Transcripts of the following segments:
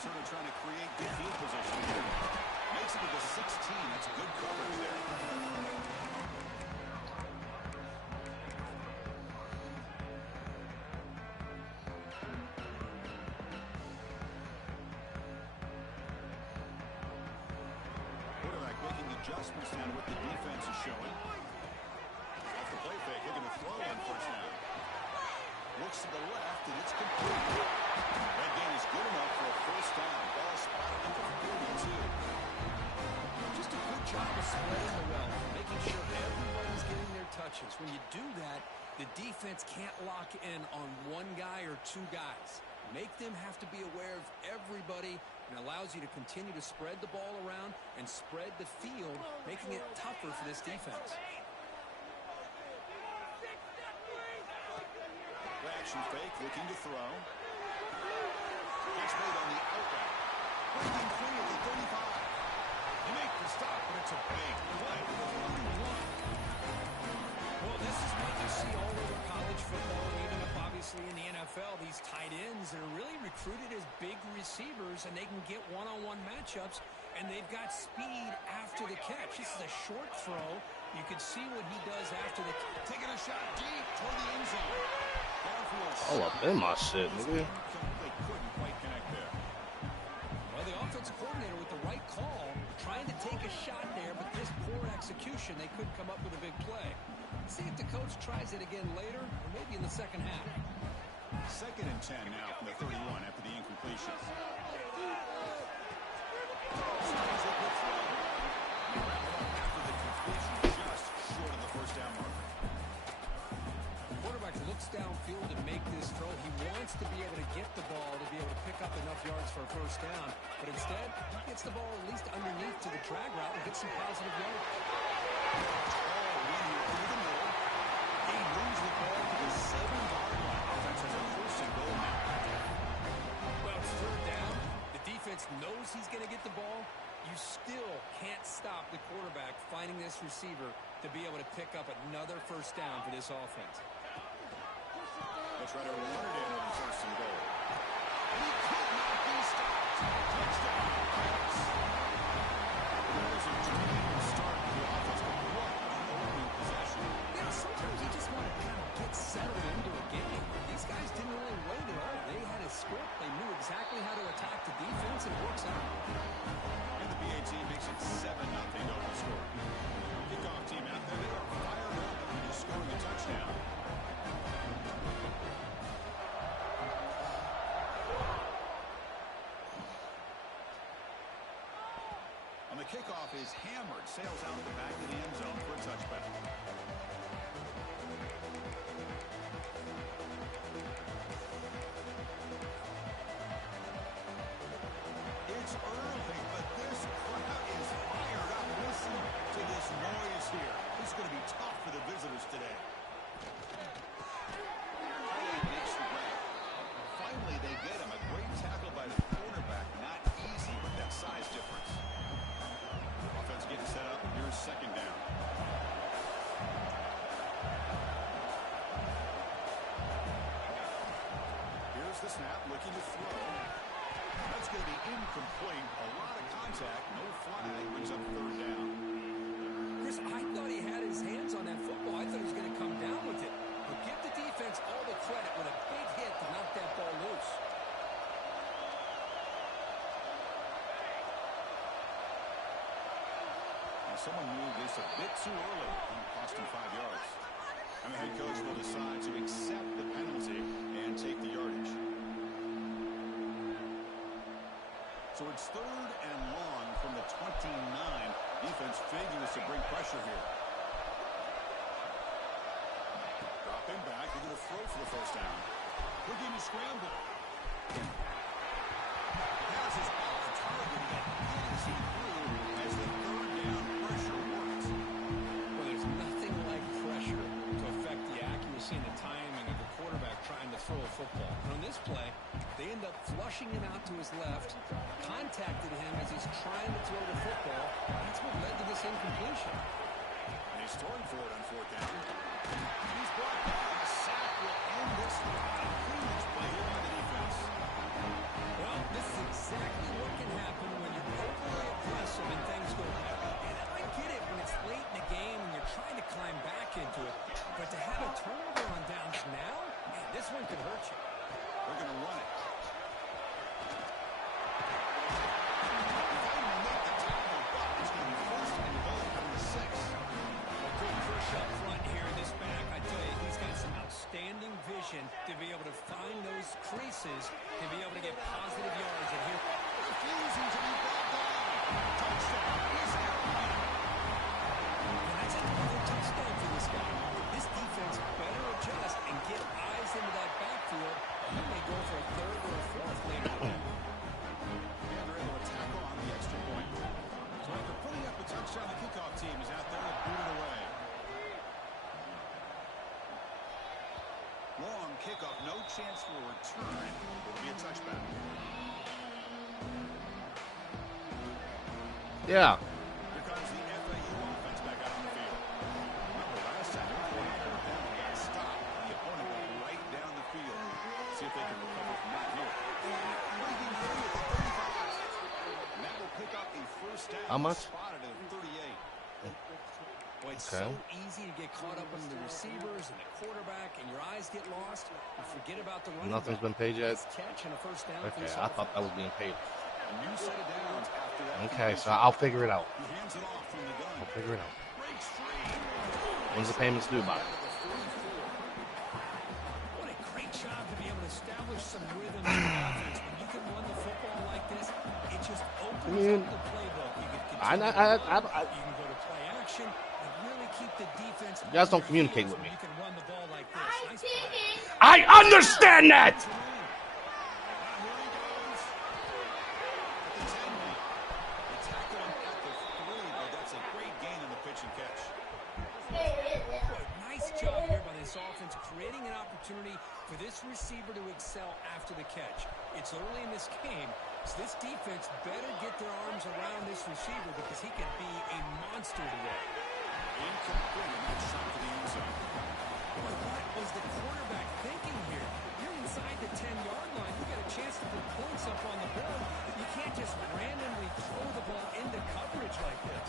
sort of trying to create good field position here. Makes it to the 16. That's good coverage there. Quarterback making adjustments now to what the defense is showing. Off the play fake, looking to throw on first down. Looks to the left, and it's complete. That gain is good enough for a first down. Ball spotted at the 42. Just a good job of spreading the wealth, making sure everybody's getting their touches. When you do that, the defense can't lock in on one guy or two guys. Make them have to be aware of everybody, and allows you to continue to spread the ball around and spread the field, making it tougher for this defense. Action fake, looking to throw. It's made on the outback. Breaking free at the 35. They make the stop, but it's a big play. Well, this is what you see all over college football, and even up obviously in the NFL. These tight ends are really recruited as big receivers, and they can get one-on-one matchups, and they've got speed after the catch. This is a short throw. You can see what he does after the catch. Taking a shot deep toward the end zone. All up in my shit, nigga. They couldn't quite connect there. Well, the offensive coordinator with the right call, trying to take a shot there, but this poor execution, they couldn't come up with a big play. See if the coach tries it again later, or maybe in the second half. 2nd and 10 now from the 31 after the incompletion. After the completion, just short of the first down marker. The quarterback looks downfield to make this throw. He wants to be able to get the ball to be able to pick up enough yards for a first down, but instead, he gets the ball at least underneath to the drag route and gets some positive yards. He moves the ball to the 7-yard line. Offense has a first and goal now. Well, it's third down. The defense knows he's going to get the ball. You still can't stop the quarterback finding this receiver to be able to pick up another first down for this offense. They'll try to run it in on first and goal. And he could not be stopped. Touchdown. That was a dream start to the offense, but what an opening possession. You know, sometimes you just want to kind of get settled into a game. These guys didn't really wait at all. They had a script. They knew exactly how to attack the defense, and it works out. And the BAT makes it 7-0 open score. Kickoff team out there. They are fired up after scoring a touchdown. On the kickoff is hammered. Sails out the back of the end zone for a touchback. It's early, but this crowd is fired up. Listen to this noise here. It's going to be tough for the visitors today. Makes the grab. Finally, they get him. A great tackle by the cornerback. Not easy with that size difference. Offense getting set up. Here's second down. Here's the snap. Looking to throw. That's going to be incomplete. A lot of contact. No flag. Brings up third down. Chris, I thought he had his hands on that football. I thought he was going to come down with it. But give the defense all the credit with a big hit to knock that ball loose. Now someone moved this a bit too early. Cost him 5 yards. And the head coach will decide to accept the penalty and take the yardage. So it's third and long from the 29. Defense figures to bring pressure here. Dropping back. They're going to throw for the first down. Looking to scramble. Has his off target. As he threw as the third down pressure works. Well, there's nothing like pressure to affect the accuracy and the timing of the quarterback trying to throw a football. And on this play, they end up flushing him out to his left, contacted him as he's trying to throw the football. That's what led to this incompletion. And he's throwing for it on fourth down. He's brought down. A sack will end this drive. Huge play here by the defense. Well, this is exactly what can happen when you're overly aggressive and things go bad. And I get it when it's late in the game and you're trying to climb back into it. But to have a turnover on downs now, man, this one could hurt you. They're going to run it. Up front here in this back, I tell you, he's got some outstanding vision to be able to find those creases, to be able to get positive yards. And here, Refusing to be brought down. Touchdown, East Carolina. and that's another touchdown for this guy. This defense better adjust and get eyes into that backfield. He may go for a third or a fourth later today. And they're able to tackle on the extra point. So after putting up a touchdown, the kickoff team is out there to boot it away. Long kickoff, no chance for a return. It'll be a touchback. Yeah. Here comes the FAU offense back out on the field. Remember last time we played fourth down and got stopped. The opponent went right down the field. See if they can recover from that here. Breaking free at the 35. And that will pick up a first down. How much? Spotted at 38. Boy, it's Okay. so easy to get caught up in the receivers and the quarterback, and your eyes get lost. You forget about the running Nothing's back. been paid yet? Nice catch and a first down for Okay, this I thought offense. that was being paid. A new set of downs after that. Okay, so I'll figure it out. He hands it off from the gun. I'll figure it out. Breaks free. When's the payments due by? What a great job to be able to establish some rhythm in the offense. When you can run the football like this, it just opens up the playbook. You can continue to run, you can go to play action, and really keep the defense. You guys don't on their communicate heels with when me. You can run the ball like this. Nice play. I understand that! Here he goes. At the 10 now. They tackle him at the 3, but that's a great gain on the pitch and catch. Boy, nice job here by this offense, creating an opportunity for this receiver to excel after the catch. It's early in this game, so this defense better get their arms around this receiver because he can be a monster today. Incomplete, and that's shot to the end zone. Boy, what was the quarterback thinking here? You're inside the 10-yard line. You got a chance to put points up on the board. You can't just randomly throw the ball into coverage like this.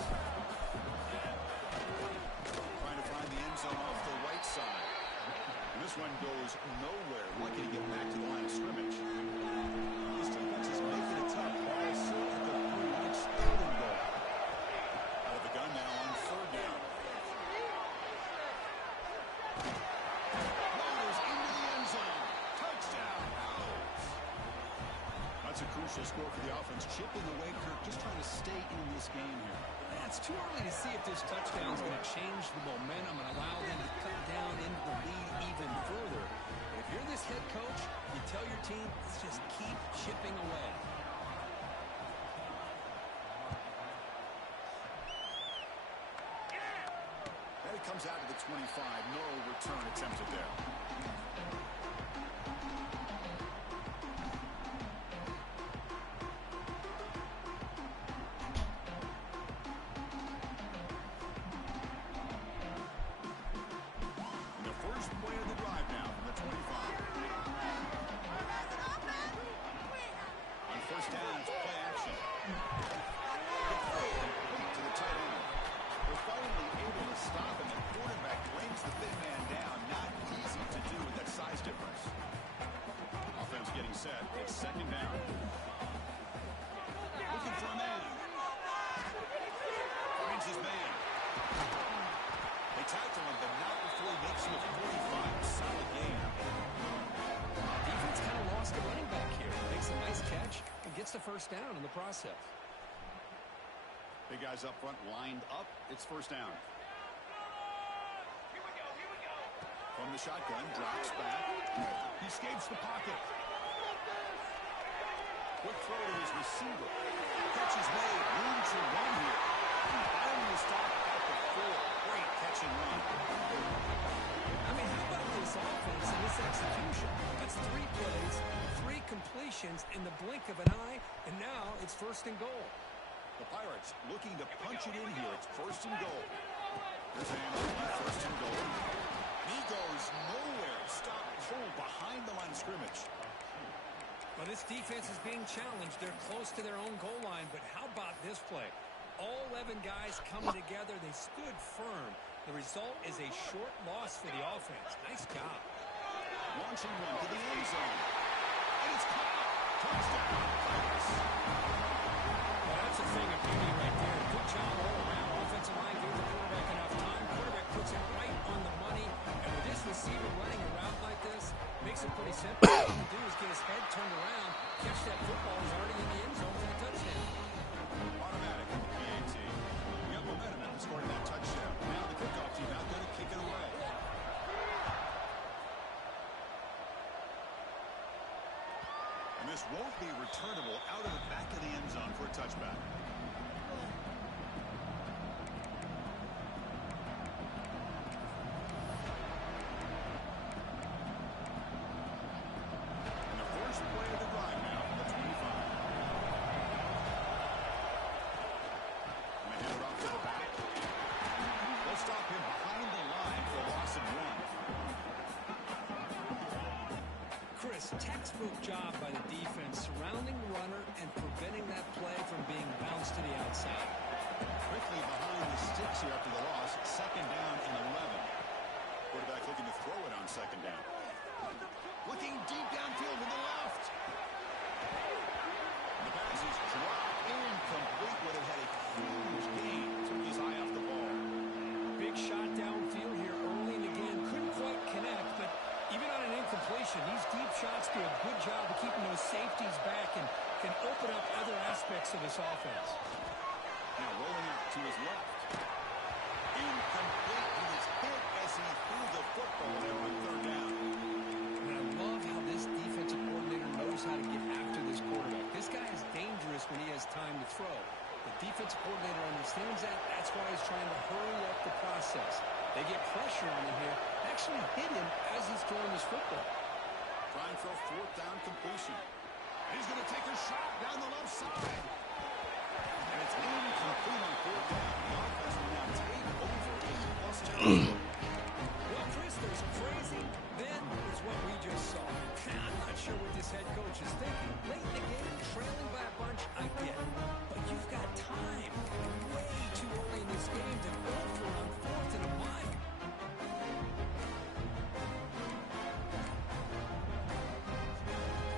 Trying to find the end zone off the right side. And this one goes nowhere. Lucky to get back to the line of scrimmage. This defense is making it tough. Ball is still at the 3. It's third and goal. Out of the gun now on third down. Loaders into the end zone. Touchdown, Owls. That's a crucial score for the offense. Chipping away, Kirk, just trying to stay in this game here. Yeah, it's too early to see if this touchdown is going to change the momentum and allow them to cut down into the lead even further. But if you're this head coach, you tell your team, let's just keep chipping away. And it comes out to the 25. No return attempted there. And the first play of the drive now from the 25. On first down, it's play action. Quick throw complete to the tight end. We're finally able to stop, and the quarterback brings the big man down. Not easy to do with that size difference. Offense getting set. It's second down. Looking for a man. Finds his man. They tackle him, but not before he makes him a 45. Solid game. Defense kind of lost the running back here. Makes a nice catch and gets the first down in the process. Big guys up front lined up. It's first down. From the shotgun, drops back. He escapes the pocket. Quick throw to his receiver. Catch is made. Room to run here. Finally stop at the 4. Great catch and run. I mean, how about this offense and this execution? That's 3 plays, 3 completions in the blink of an eye, and now it's first and goal. The Pirates looking to punch it in here. It's first and goal. Here's Hamlin, first and goal. He goes nowhere. Stop cold behind the line of scrimmage. Well, this defense is being challenged. They're close to their own goal line, but how about this play? All 11 guys coming together. They stood firm. The result is a short loss for the offense. Nice job. Launching one to the end zone. And it's caught. Touchdown. Well, that's a thing of beauty right there. Good job all around. Offensive line gives the quarterback enough time. Quarterback puts it right on the money. And with this receiver running a route like this, makes it pretty simple. All he can do is get his head turned around, catch that football. He's already in the end zone for the touchdown. Automatic in the PAT. We got momentum after scoring that touchdown. Now the kickoff team out there to kick it away. And this won't be returnable out of the back of the end zone for a touchback. And the first play of the drive now from the 25. And they hand it off to the back. They'll stop him behind the line for a loss of 1. Chris, textbook job by the defense, surrounding the runner and preventing that play from being bounced to the outside. Quickly behind the sticks here after the loss. Second down and 11. Quarterback looking to throw it on second down. Looking deep downfield to the left. And the pass is dropped incomplete, but it had a huge gain. Took his eye off the ball. Big shot downfield here early in the game. Couldn't quite connect, but even on an incompletion, these deep shots do a good job of keeping those safeties back and can open up other aspects of this offense. Now rolling out to his left. Incomplete. He was hit as he threw the football there on third down. And I love how this defensive coordinator knows how to get after this quarterback. This guy is dangerous when he has time to throw. The defensive coordinator understands that. That's why he's trying to hurry up the process. They get pressure on him here. Actually hit him as he's throwing this football. Trying for a fourth down completion. He's going to take a shot down the left side. And it's incomplete on fourth down. The offense will now take over in plus territory. Well, Chris, there's crazy, then there's what we just saw. I'm not sure what this head coach is thinking. Late in the game, trailing by a bunch, I get it. But you've got time. Way too early in this game to go for on fourth and a mile.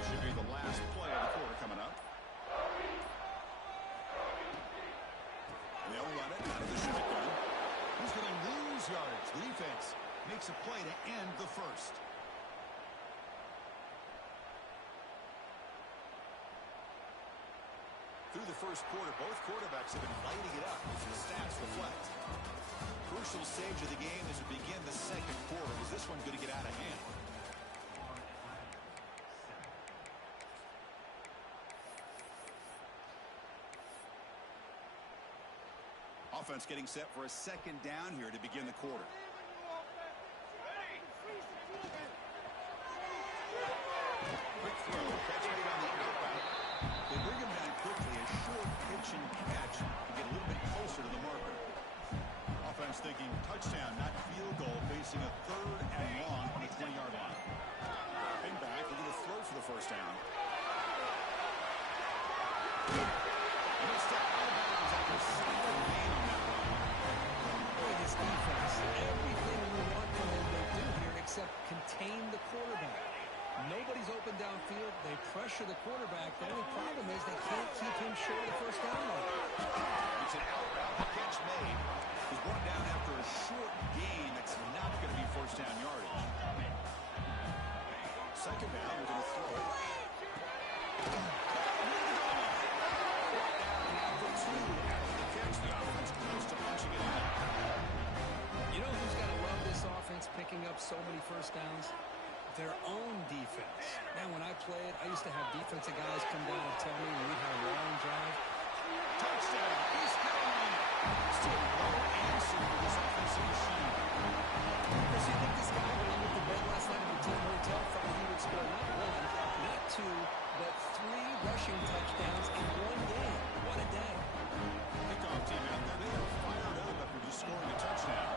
Should be the last play of the quarter coming up. They'll run it out of the shotgun. Who's going to lose yardage? The defense makes a play to end the first. Through the first quarter, both quarterbacks have been lighting it up, as the stats reflect. Crucial stage of the game as we begin the second quarter. Was this one going to get out of hand? Offense getting set for a second down here to begin the quarter. Quick throw, catch made on the outback. They bring him down quickly, a short pitch and catch to get a little bit closer to the marker. Offense thinking touchdown, not field goal, facing a third and long on the 20-yard line. Dropping back, looking to throw for the first down. And he'll step out of bounds after a solid gain on that run. Boy, this defense, everything we want from them they do here except contain the quarterback. Nobody's open downfield. They pressure the quarterback. The only problem is they can't keep him short of the first down line. It's an out route. The catch made. He's brought down after a short gain. That's not going to be first down yardage. Second down, we're going to throw it. You know who's got to love this offense picking up so many first downs? Their own defense. Now, when I played, I used to have defensive guys come down and tell me when we had a long drive. Touchdown, East Carolina. Still no answer for this offensive machine. Chris, you think this guy, when he went to bed last night at the team hotel, thought he would score not one, not two, but 3 rushing touchdowns in one game? What a day. Kickoff team out there. They are fired up after just scoring a touchdown.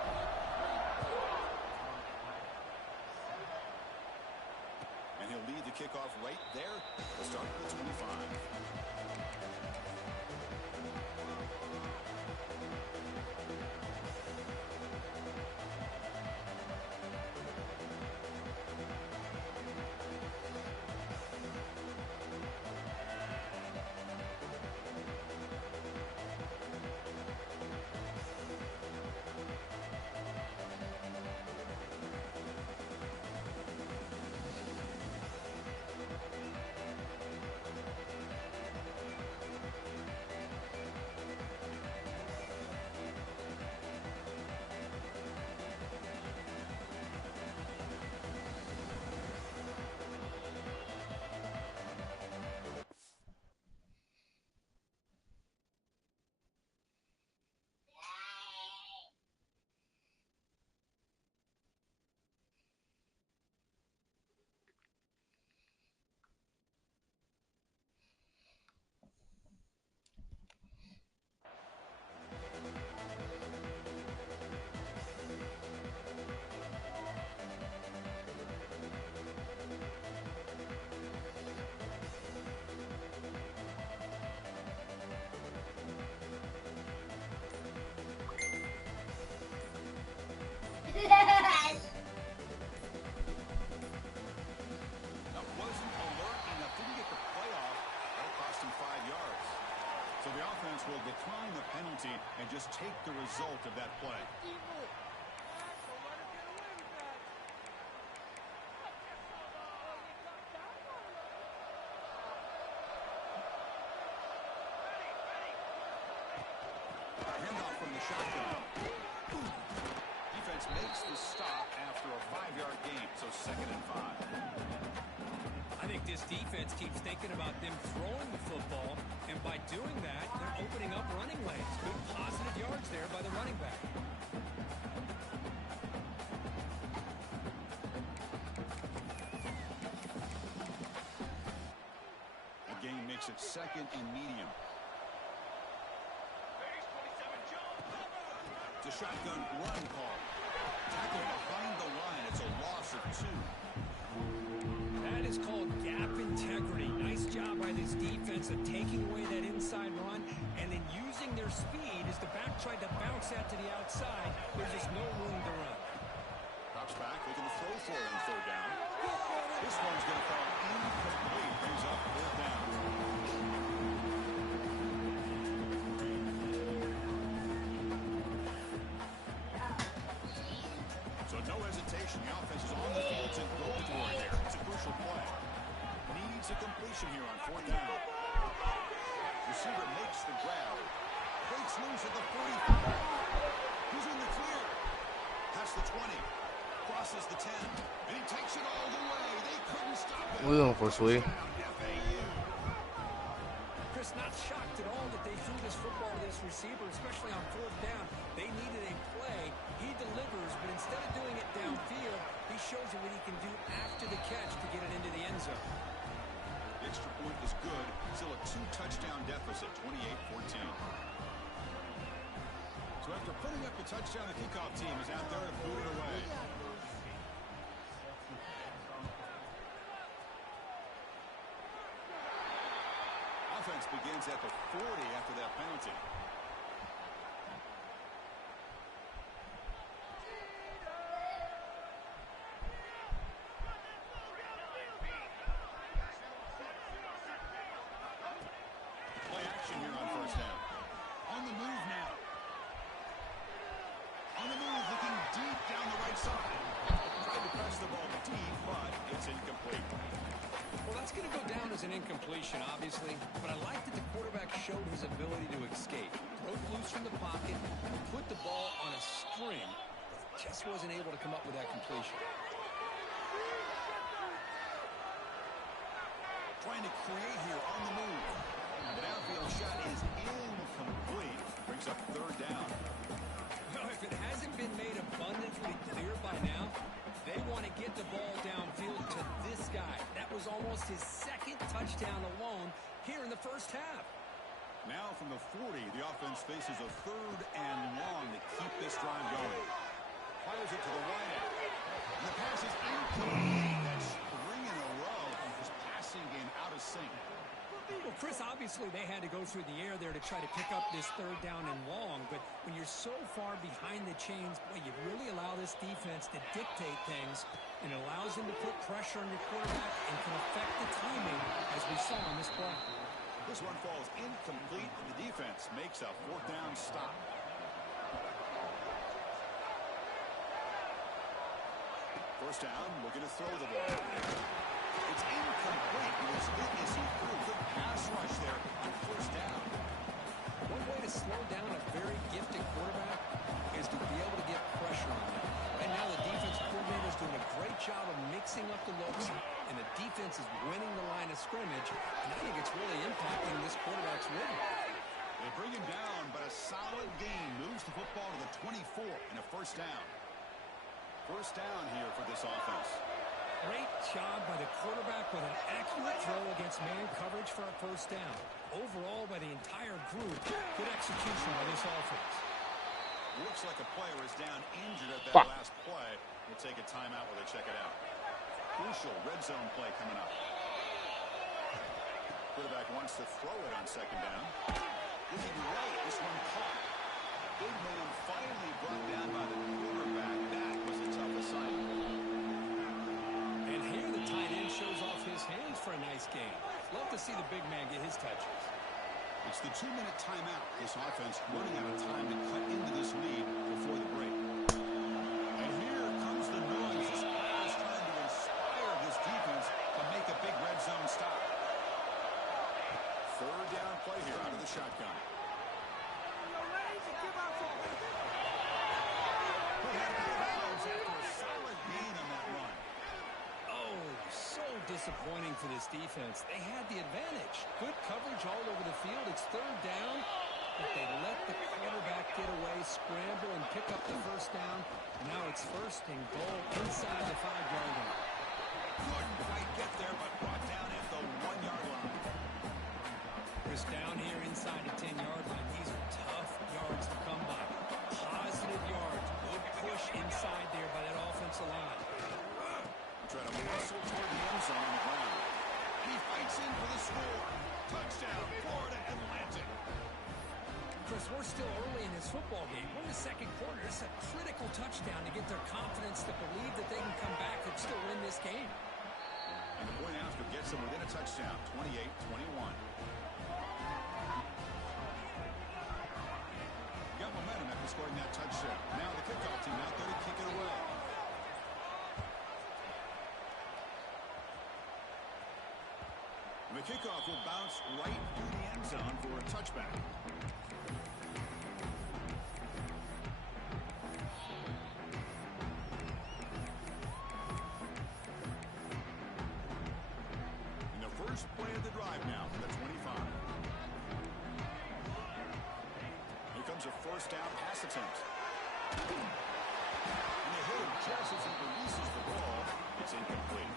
And he'll lead the kickoff right there. We'll start with the 25. So the offense will decline the penalty and just take the result of that play. Handoff from the shotgun. Defense makes the stop after a 5-yard gain, so 2nd and 5. I think this defense keeps thinking about them throwing the football, and by doing that, they're opening up running lanes. Good positive yards there by the running back. The game makes it 2nd and medium. It's a shotgun run call. Tackle behind the line. It's a loss of 2. That is called gap integrity. Nice job by this defense of taking away that inside run and then using their speed as the back tried to bounce that to the outside. There's just no room to run. Drops back, looking to throw for it on 3rd down. This one's going to fall incomplete. Brings up 4th down. So no hesitation. The offense is on the field to go for it there. It's a crucial play. Needs a completion here on 4th down. Receiver makes the grab. Breaks loose at the 45. He's in the clear. Past the 20. Crosses the 10. And he takes it all the way. They couldn't stop it. What are we going for, Sweet? Chris, not shocked at all that they threw this football to this receiver, especially on 4th down. They needed a play. He delivers, but instead of doing it downfield, he shows you what he can do after the catch to get it into the end zone. The extra point is good. Still a 2-touchdown deficit, 28-14. So after putting up the touchdown, the kickoff team is out there to boot it away. Offense begins at the 40 after that penalty. Play action here on 1st down. On the move now. On the move, looking deep down the right side. Tried to press the ball deep, but it's incomplete. Well, that's going to go down as an incompletion, obviously, but I like that the quarterback showed his ability to escape. Broke loose from the pocket, put the ball on a string, just wasn't able to come up with that completion. Trying to create here on the move. The downfield shot is incomplete. Brings up 3rd down. Well, if it hasn't been made abundantly clear by now, they want to get the ball downfield to this guy. That was almost his 2nd touchdown alone here in the 1st half. Now from the 40, the offense faces a 3rd and long to keep this drive going. Fires it to the right. And the pass is incomplete. That's 3 in a row. Just Chris, obviously they had to go through the air there to try to pick up this third down and long, but when you're so far behind the chains, boy, you really allow this defense to dictate things, and it allows them to put pressure on your quarterback and can affect the timing, as we saw on this play. This one falls incomplete, and the defense makes a fourth down stop. First down, looking to throw the ball. It's incomplete. He was hit as he threw. Good pass rush there on first down. One way to slow down a very gifted quarterback is to be able to get pressure on him. Right now, the defense coordinator is doing a great job of mixing up the looks, and the defense is winning the line of scrimmage, and I think it's really impacting this quarterback's rhythm. They bring him down, but a solid gain moves the football to the 24 and a first down. First down here for this offense. Great job by the quarterback with an accurate throw against man coverage for a first down. Overall, by the entire group, good execution by this offense. Looks like a player is down injured at that last play. We'll take a timeout while they check it out. Crucial red zone play coming up. Quarterback wants to throw it on second down. Looking right, this one caught. Big man finally brought down by the quarterback. That was a tough assignment. And here the tight end shows off his hands for a nice game. Love to see the big man get his touches. It's the 2-minute timeout. This offense running out of time to cut into this lead before the break. And here comes the noise. This crowd is trying to inspire this defense to make a big red zone stop. Third down play here out of the shotgun. Disappointing for this defense. They had the advantage. Good coverage all over the field. It's third down, but they let the quarterback get away, scramble, and pick up the first down. And now it's first and goal inside the 5-yard line. Couldn't quite get there, but brought down at the 1-yard line. Chris, down here inside the 10-yard line. These are tough yards to come by. Positive yards. Good push inside there by that offensive line. Try to muscle toward the end zone on the ground. He fights in for the score. Touchdown, Florida Atlantic. Chris, we're still early in this football game. We're in the second quarter. It's a critical touchdown to get their confidence to believe that they can come back and still win this game. And the point after gets them within a touchdown, 28-21. Got momentum after scoring that touchdown. Now the kickoff team out there to kick it away. The kickoff will bounce right through the end zone for a touchback. In the first play of the drive now for the 25. Here comes a first down pass attempt. And the hitter just as he releases the ball, it's incomplete.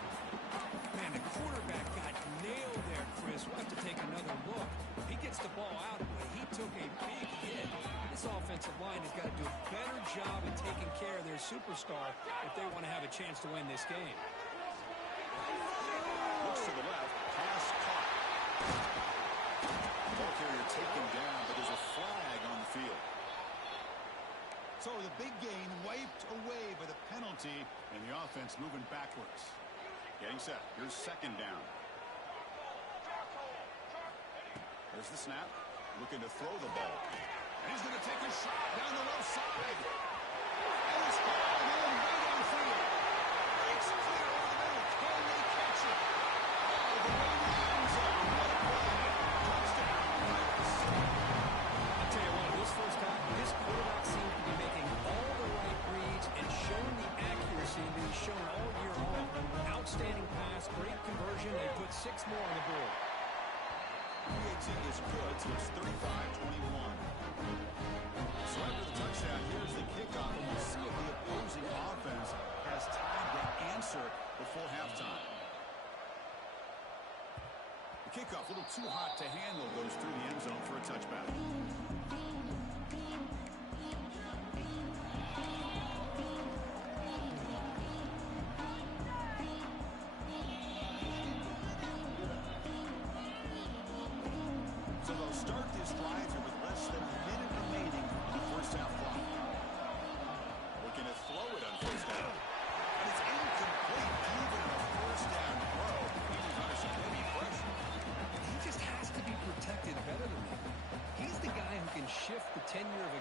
Man, the quarterback got nailed there, Chris. We'll have to take another look. He gets the ball out, but he took a big hit. This offensive line has got to do a better job of taking care of their superstar if they want to have a chance to win this game. Looks to the left, pass caught. Ball carrier taken down, but there's a flag on the field. So the big gain wiped away by the penalty, and the offense moving backwards. Getting set. Here's second down. There's the snap. Looking to throw the ball. And he's going to take a shot down the left side. And it's hauled in right on field. It's clear over the middle. Can they catch it? All the way to the end zone. What a play. Touchdown, Pirates. I'll tell you what, this first half, this quarterback seems to be making all the right reads and showing the accuracy that he's shown all year long. Outstanding pass, great conversion. They put 6 more on the board. PAT is good, so it's 35-21. So after the touchdown, here's the kickoff, and we'll see if the opposing offense has time to answer before halftime. The kickoff, a little too hot to handle, goes through the end zone for a touchback.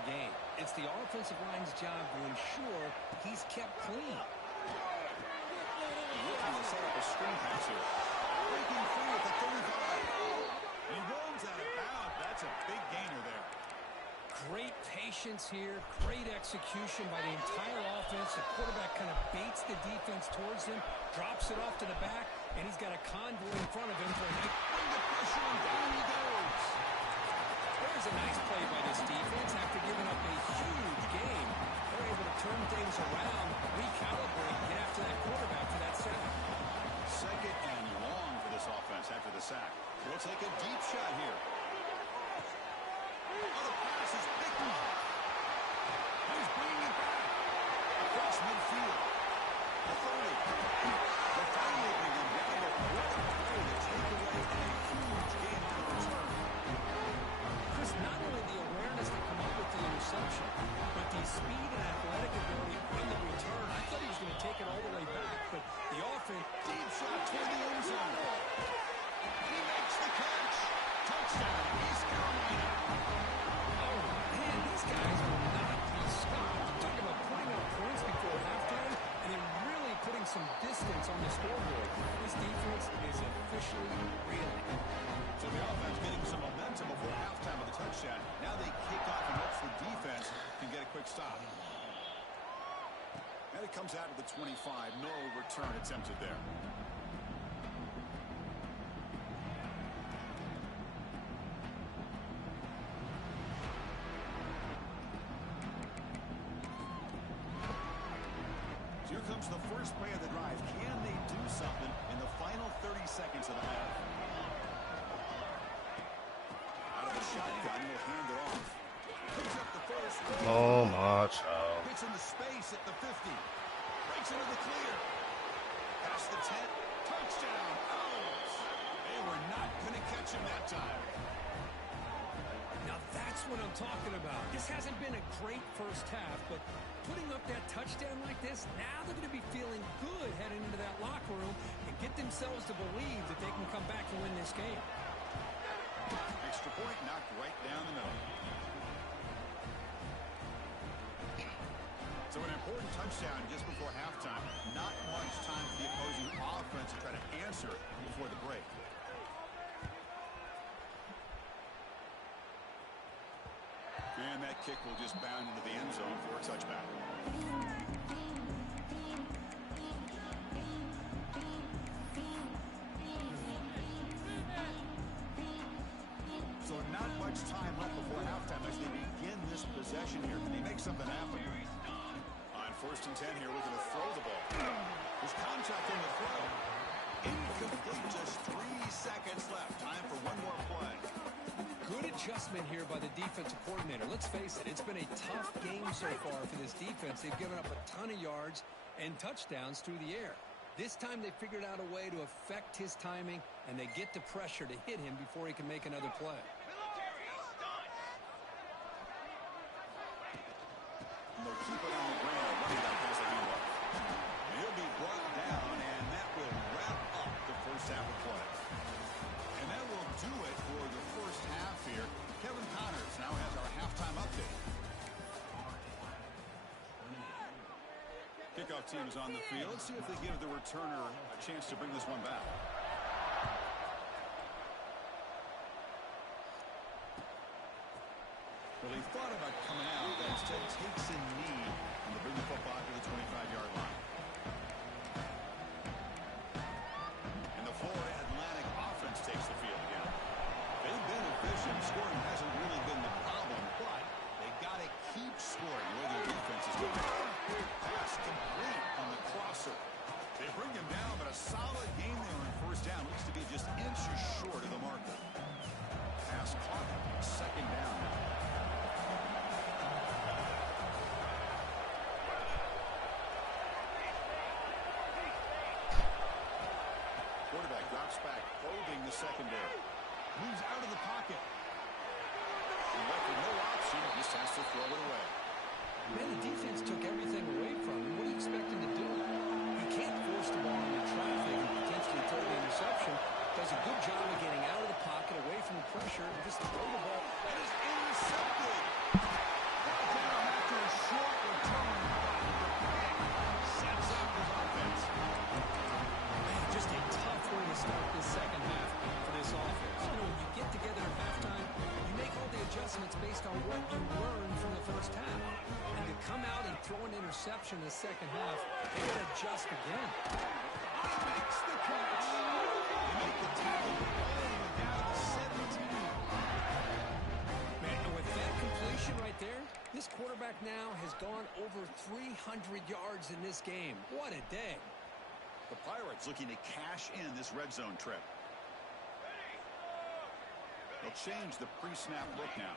game. It's the offensive line's job to ensure he's kept clean. Looking to set up a screen pass here. Breaking free at the 35. He runs out of bounds. That's a big gainer there. Great patience here, great execution by the entire offense. The quarterback kind of baits the defense towards him, drops it off to the back, and he's got a convoy in front of him for a nice Under pressure, and down he goes. There's a nice play by this defense. After giving up a huge game, they're able to turn things around, recalibrate, and get after that quarterback for that sack. Second and long for this offense after the sack. They'll take a deep shot here. Oh, the pass is picked off. He's bringing it back. Across midfield. The 30. The finally bring him down, but what a play to take away a huge game on the return. Chris, not only the awareness to come up with the interception, but the speed and athletic ability in the return. I thought he was going to take it all the way back, but the offense... Deep shot toward the end zone. He makes the catch. Touchdown, East Carolina. Oh, man, these guys will not be stopped. Talk about putting up points before halftime and then really putting some distance on the scoreboard. This defense is officially reeling. So the offense getting some momentum before halftime with the touchdown. Now they kick off and hopes the defense can get a quick stop. And it comes out of the 25. No return attempted there. Here comes the first play of the drive. Can they do something in the final 30 seconds of the half? Out of the shotgun, he'll hand it off. Picks up the first. Oh, macho. Gets into space at the 50. Breaks into the clear. Past the 10. Touchdown. Owls. They were not going to catch him that time. Now that's what I'm talking about. This hasn't been a great first half, but putting up that touchdown like this, now they're going to be feeling good heading into that locker room and get themselves to believe that they can come back and win this game. Extra point knocked right down the middle. So an important touchdown just before halftime. Not much time for the opposing offense to try to answer before the break. And that kick will just bound into the end zone for a touchback. So not much time left before halftime as they begin this possession here. Can they make something happen? On first and 10 here, we're going to throw the ball. There's contact on the throw. Incomplete, just 3 seconds left. Time for one more play. Good adjustment here by the defensive coordinator. Let's face it, it's been a tough game so far for this defense. They've given up a ton of yards and touchdowns through the air. This time they figured out a way to affect his timing, and they get the pressure to hit him before he can make another play. And they'll keep it on the ground. Running back has a handoff. He'll be brought down, and that will wrap up the first half of play. And that will do it for the first half here. Kevin Connors now has our halftime update. Kickoff team is on the field. Let's see if they give the returner a chance to bring this one back. Well, he thought about coming out, but instead takes a knee and to bring the football to the 25-yard line. And the Florida Atlantic offense takes the field again. They've been efficient. Scoring hasn't really been the problem, but they got to keep scoring the way their defense is doing. Pass complete on the crosser. They bring him down, but a solid game there on first down. Looks to be just inches short of the marker. Pass caught. Second down. Quarterback drops back, probing the secondary. Moves out of the pocket. And left with no option, just has to throw it away. Man, the defense took everything away from him. What do you expect him to do? He can't force the ball into traffic and potentially throw the interception. Does a good job of getting out of the pocket, away from the pressure, and just throw the ball. That is intercepted. What a interception in the second half. They got to adjust again. Makes the catch. They make the tackle all the way down to 17. Man, and with that completion right there, this quarterback now has gone over 300 yards in this game. What a day. The Pirates looking to cash in this red zone trip. They'll change the pre-snap look now.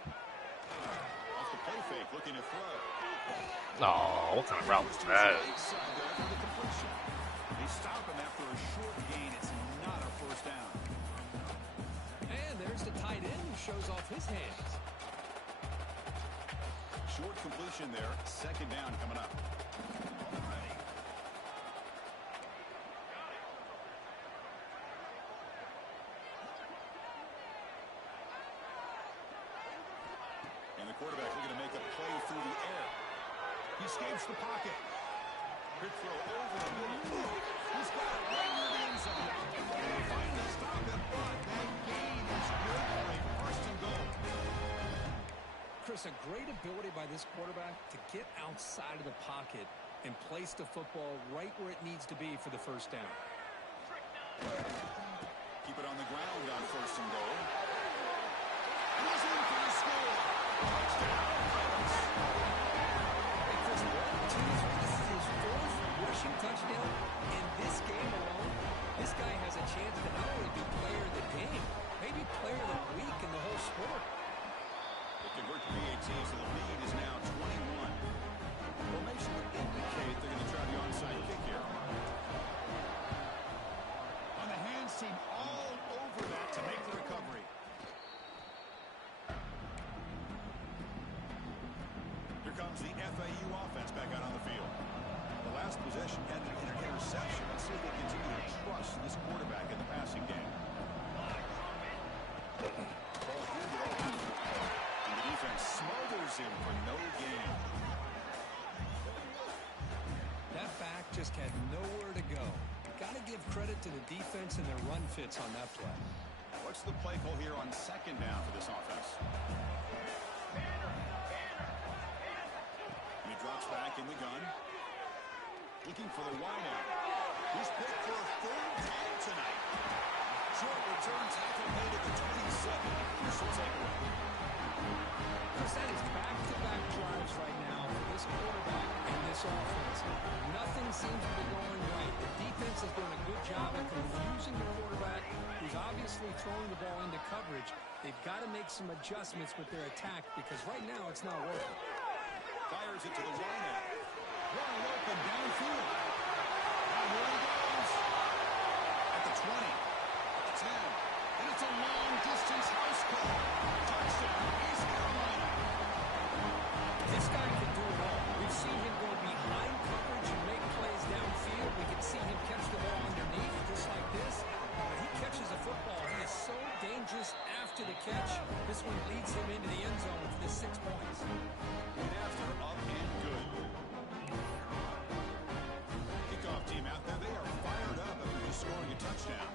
Off the play fake, looking to throw. Oh, what kind of route was that? They stop him after a short gain. It's not a first down. And there's the tight end who shows off his hands. Short completion there. Second down coming up. And the quarterback looking to make a play through the air. He escapes the pocket. Quick throw over the middle. He's got it right near the end zone. Finally stop him, but that gain is good for a first and goal. Chris, a great ability by this quarterback to get outside of the pocket and place the football right where it needs to be for the first down. Keep it on the ground on first and goal. He's in for the score. Touchdown. Hey, Chris, 1, 2, 3. This is his fourth rushing touchdown in this game alone. This guy has a chance to not only be player of the game, maybe player of the week in the whole sport. They convert the PAT, so the lead is now 21. Formation would indicate they're going to try the onside kick here. On the hands team all over that to make the recovery. Here comes the FAU offense back out on the field. The last possession ended in an interception. Let's see if they continue to trust this quarterback in the passing game. And the defense smothers him for no gain. That back just had nowhere to go. Got to give credit to the defense and their run fits on that play. What's the play call here on second down for this offense? He drops back in the gun. Looking for the wideout. He's picked for a third time tonight. Short return tackle made at the 27. Here's the takeaway. Chris, that is back-to-back drives right now for this quarterback and this offense. Nothing seems to be going right. The defense is doing a good job of confusing the quarterback, who's obviously throwing the ball into coverage. They've got to make some adjustments with their attack because right now it's not working. Fires it to the wideout. Wide open downfield. And here he goes. At the 20. At the 10. And it's a long-distance house call. Touchdown, East Carolina. This guy can do it all. We've seen him go behind coverage and make plays downfield. We can see him catch the ball underneath just like this. When he catches a football, he is so dangerous after the catch. This one leads him into the end zone for the 6 points. And after, up and good. Kickoff team out there, they are fired up after just scoring a touchdown.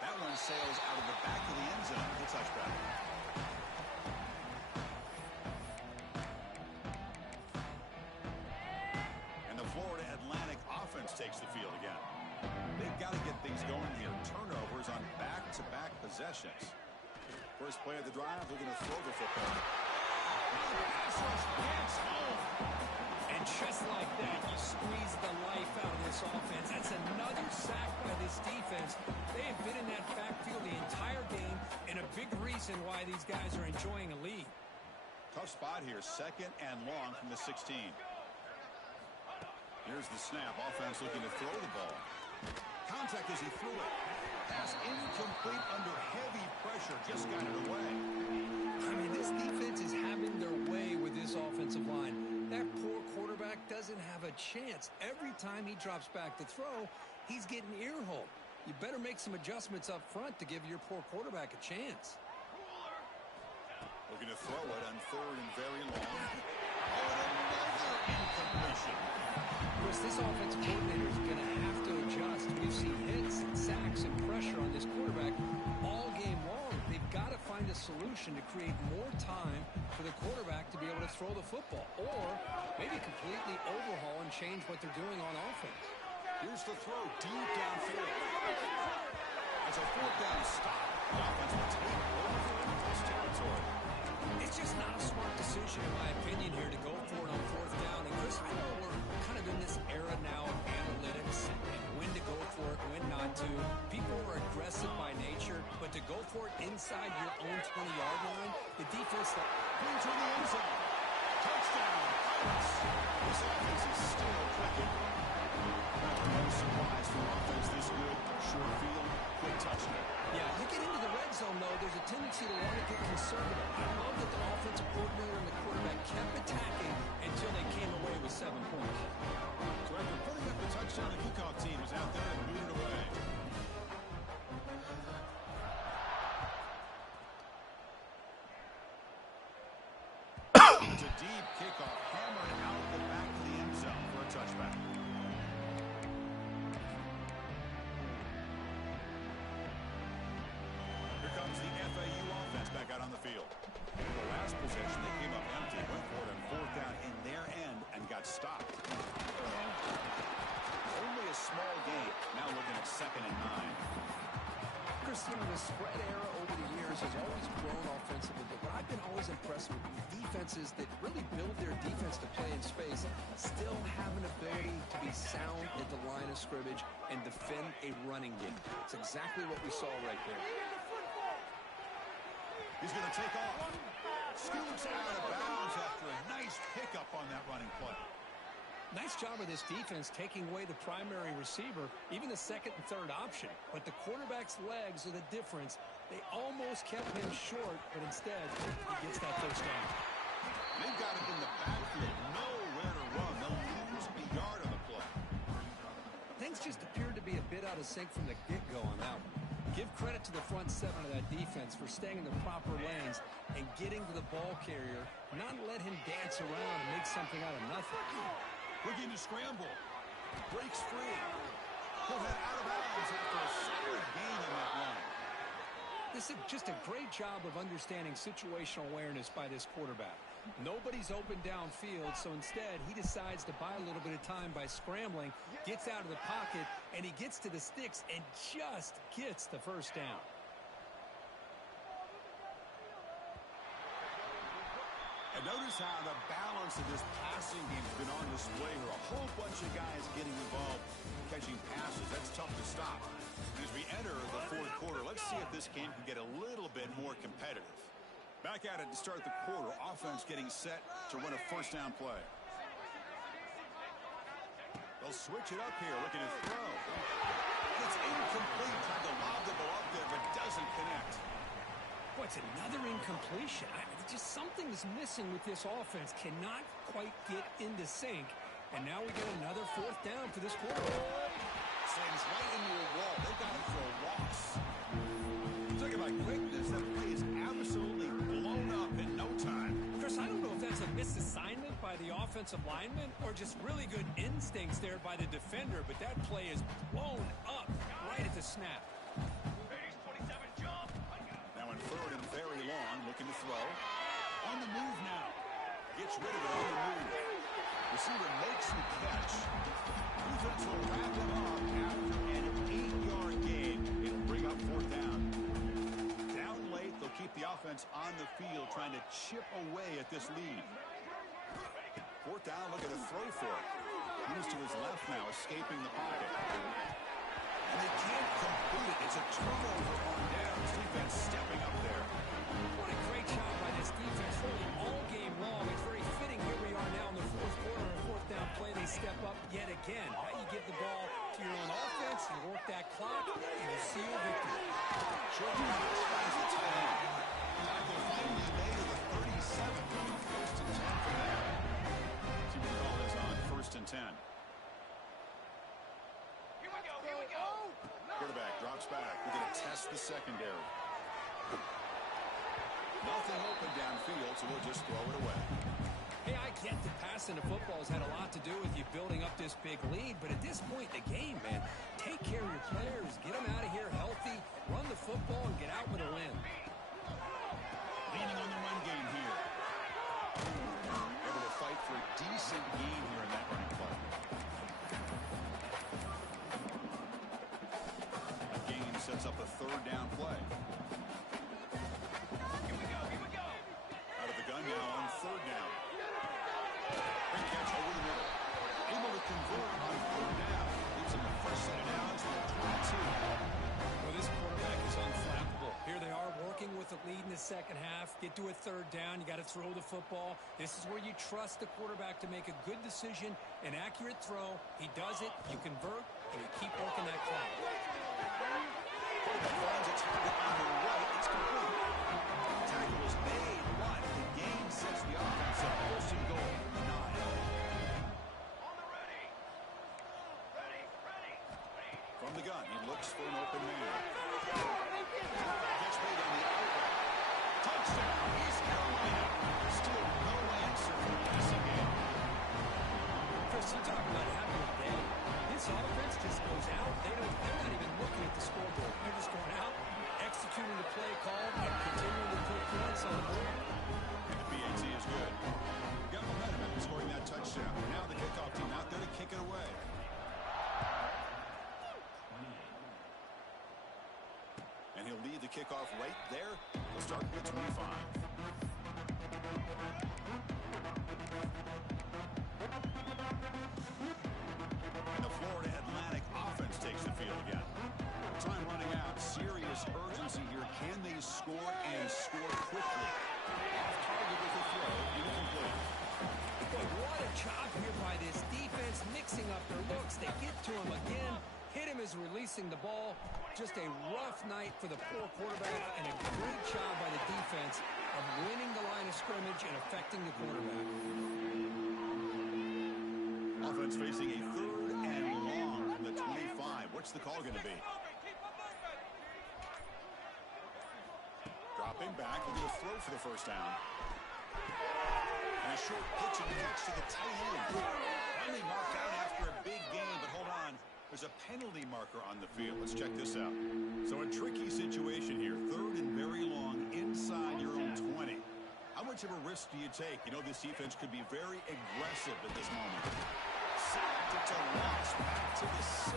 That one sails out of the back of the end zone for the touchback. And the Florida Atlantic offense takes the field again. They've got to get things going here. Turnovers on back-to-back possessions. First play of the drive, they're going to throw the football. And just like that, you squeeze the life out of this offense. That's another sack by this defense. They have been in that backfield the entire game, and a big reason why these guys are enjoying a lead. Tough spot here, second and long from the 16. Here's the snap. Offense looking to throw the ball. Contact as he threw it. Pass incomplete under heavy pressure. Just got it away. I mean, this defense is having their way with this offensive line. That poor quarterback doesn't have a chance. Every time he drops back to throw, he's getting ear-hole. You better make some adjustments up front to give your poor quarterback a chance. Looking to throw it on third and very long. Oh, another incompletion. Chris, this offensive coordinator is going to have to adjust. We've seen hits and sacks and motion to create more time for the quarterback to be able to throw the football, or maybe completely overhaul and change what they're doing on offense. Here's the throw deep downfield. It's a fourth down stop. The offense will take over this territory. It's just not a smart decision, in my opinion, here to go for it on fourth down. And Chris, I know we're kind of in this era now of analytics and when to go for it, when not to. People are aggressive by nature, but to go for it inside your own 20-yard line, the defense brings in the end zone. Touchdown, Pirates. This offense is still clicking. No surprise for offense this good. Short field, quick touchdown. Yeah, you get into the red zone, though, there's a tendency to want to get conservative. I love that the offensive coordinator and the quarterback kept attacking until they came away with 7 points. So after putting up the touchdown, the kickoff team is out there and moving away. It's a deep kickoff, hammered out the back of the end zone for a touchback. Here comes the FAU offense back out on the field. The last possession, they came up empty, went for it on fourth down in their end and got stopped. Only a small gain. Now looking at 2nd and 9. Chris, the spread era over the years has always grown offensively, but what I've been always impressed with defenses that really build their defense to play in space still have an ability to be sound at the line of scrimmage and defend a running game. It's exactly what we saw right there. He's going to take off. Scoots out of bounds after a nice pickup on that running play. Nice job of this defense taking away the primary receiver, even the second and third option. But the quarterback's legs are the difference. They almost kept him short, but instead, he gets that first down. They've got him in the backfield. Nowhere to run. They'll lose a yard on the play. Things just appeared to be a bit out of sync from the get-go on that one. Give credit to the front seven of that defense for staying in the proper lanes and getting to the ball carrier, not let him dance around and make something out of nothing. Looking to scramble. Breaks free. He'll head out of bounds after a solid gain on that run. This is just a great job of understanding situational awareness by this quarterback. Nobody's open downfield, so instead he decides to buy a little bit of time by scrambling, gets out of the pocket, and he gets to the sticks and just gets the first down. And notice how the balance of this passing game has been on display here. A whole bunch of guys getting involved, catching passes. That's tough to stop. And as we enter the fourth quarter, let's see if this game can get a little bit more competitive. Back at it to start the quarter. Offense getting set to run a first down play. They'll switch it up here, looking to throw. It's incomplete. Tried to lob the ball up there, but doesn't connect. Boy, it's another incompletion. Just something's missing with this offense. Cannot quite get into sync. And now we get another fourth down for this quarterback. Sends right into a wall. They got it for a loss. Talking about quickness, that play is absolutely blown up in no time. Chris, I don't know if that's a misassignment by the offensive lineman or just really good instincts there by the defender, but that play is blown up right at the snap. Now in third and very long, looking to throw. On the move now. Gets rid of it on the move. Receiver makes the catch. Defense will wrap him up after an 8-yard gain. It'll bring up fourth down. Down late, they'll keep the offense on the field, trying to chip away at this lead. Fourth down, look at the throw for it. He's to his left now, escaping the pocket. And they can't complete it. It's a turnover on downs. Defense stepping up there. What a great job by this defense, really all game long. It's very fitting here we are now in the fourth quarter. A fourth down play, they step up yet again. Now you give the ball to your own offense, you work that clock, and you seal victory. Jordan tries the tight end. Tackle finally made to the 37. First and 10 for that. See what the call is on first and 10. Here we go. Quarterback drops back. We're going to test the secondary. Nothing open downfield, so we'll just throw it away. Hey, I get that passing the football has had a lot to do with you building up this big lead, but at this point in the game, man, take care of your players, get them out of here healthy, run the football, and get out with a win. Lead sets up a third down play. Out of the gun now on third down. Great catch over the middle. Able to convert on third down. Leaves him the first set of downs with 22. Well, this quarterback is unflappable. Here they are working with a lead in the second half. Get to a third down. You got to throw the football. This is where you trust the quarterback to make a good decision, an accurate throw. He does it. You convert, and you keep working that clock. Quarterback finds a target on the right. It's complete. Tackle is made. One. The gain sets the offense up. First and goal. 9. From the gun, he looks for an open man. Gets made on the outlet. Touchdown, East Carolina. Still no answer for the passing game. Chris, you talk about having a day. This offense just goes out. They're not even looking at the scoreboard. They're just going out, executing the play call, and continuing to put points on the board. And the BAT is good. Got momentum after scoring that touchdown. Now the kickoff team out there to kick it away. And he'll lead the kickoff right there. He'll start with 25. And the Florida Atlantic offense takes the field again. Time running out. Serious urgency here. Can they score and score quickly? Off target with a throw. Incomplete. Boy, what a job here by this defense, mixing up their looks. They get to him again. Hit him as releasing the ball. Just a rough night for the poor quarterback, and a great job by the defense of winning the line of scrimmage and affecting the quarterback. Offense facing a third and long from the 25. What's the call going to be? Dropping back. We'll get a throw for the first down. And a short pitch and catch to the tight end. Finally marked out after a big game, but hold on. There's a penalty marker on the field. Let's check this out. So a tricky situation here. Third and very long inside your own 20. How much of a risk do you take? You know, this defense could be very aggressive at this moment. Sacked. It's a loss back to the 6.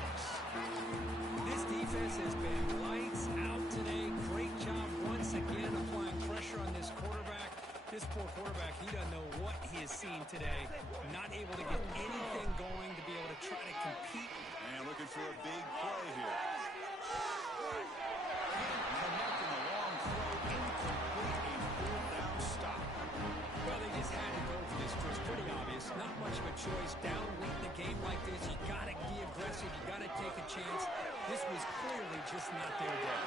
This defense has been lights out today. Great job once again applying pressure on this quarterback. This poor quarterback, he doesn't know what he has seen today. Not able to get anything going to be able to try to compete. And looking for a big play here. Connecting a long throw, incomplete, a fourth down stop. Well, they just had to go for this, Chris. Pretty obvious. Not much of a choice. Down late in the game like this, you got to be aggressive. You got to take a chance. This was clearly just not their day.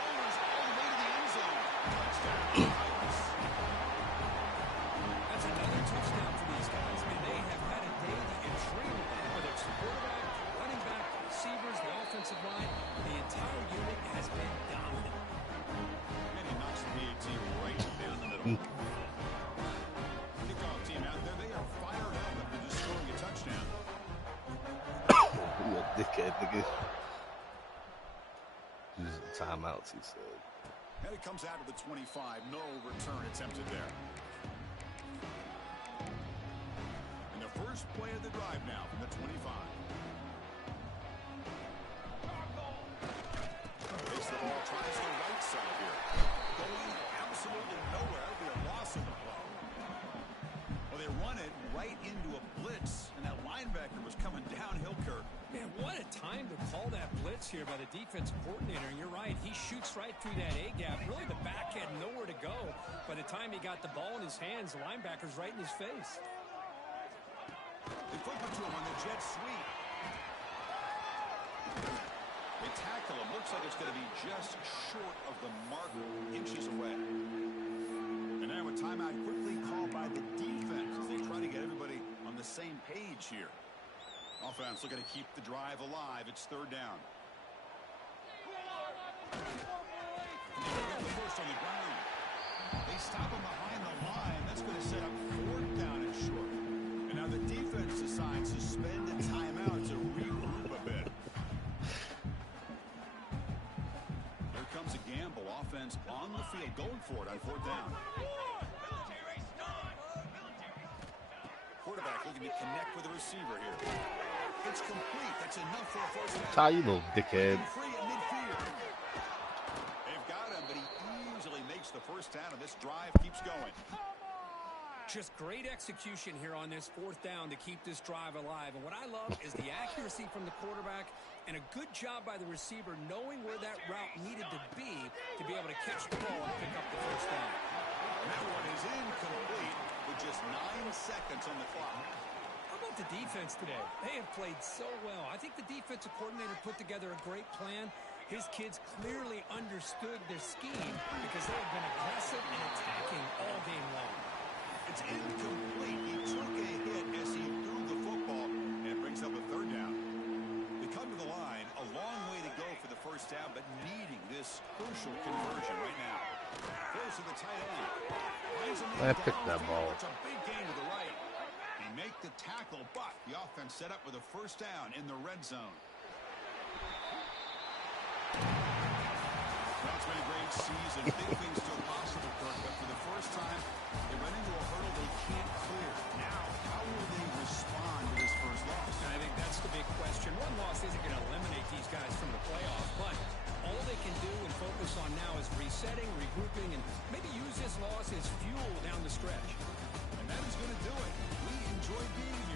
Myers all the way to the end zone. Touchdown. That's another touchdown for these guys. And they have had a day the intrigue, whether it's the quarterback, running back, receivers, the offensive line. The entire unit has been dominant. And he knocks the BAT right down the middle. Kickoff team out there, they are fired up after just scoring a touchdown. You a dickhead, nigga. Using timeouts, he said. And it comes out of the 25. No return attempted there. And the first play of the drive now from the 25. Takes the ball, tries the right side here. Going absolutely nowhere. It'll be a loss in the play. Well, they run it right into a blitz, and that linebacker was coming downhill, Kirk. Man, what a time to call that blitz here by the defensive coordinator. And you're right, he shoots right through that A-gap. Really, the back had nowhere to go. By the time he got the ball in his hands, the linebacker's right in his face. They flip it to him on the jet sweep. They tackle him. Looks like it's going to be just short of the marker, inches away. And now a timeout quickly called by the defense as they try to get everybody on the same page here. Offense looking to keep the drive alive. It's third down. And they get the first on the ground. They stop him behind the line. That's going to set up fourth down and short. And now the defense decides to suspend a timeout to regroup a bit. Here comes a gamble. Offense on the field, going for it on fourth down. Quarterback looking to connect with the receiver here. It's complete. That's enough for a first down. Ty, you little dickhead. Free at midfield. this drive keeps going. Just great execution here on this fourth down to keep this drive alive. And what I love is the accuracy from the quarterback and a good job by the receiver knowing where that route needed to be able to catch the ball and pick up the first down. That one is incomplete with just 9 seconds on the clock. How about the defense today? They have played so well. I think the defensive coordinator put together a great plan. His kids clearly understood their scheme because they have been aggressive and attacking all game long. It's incomplete. He took a hit as he threw the football, and it brings up a third down. We come to the line, a long way to go for the first down, but needing this crucial conversion right now. Throws to the tight end. I picked that ball. It's a big gain to the right. They make the tackle, but the offense set up with a first down in the red zone. Well, it's been a great season. Big things still possible, Kirk, but for the first time, they run into a hurdle they can't clear. Now, how will they respond to this first loss? I think that's the big question. One loss isn't going to eliminate these guys from the playoffs, but all they can do and focus on now is resetting, regrouping, and maybe use this loss as fuel down the stretch. And that is going to do it. We enjoyed being here.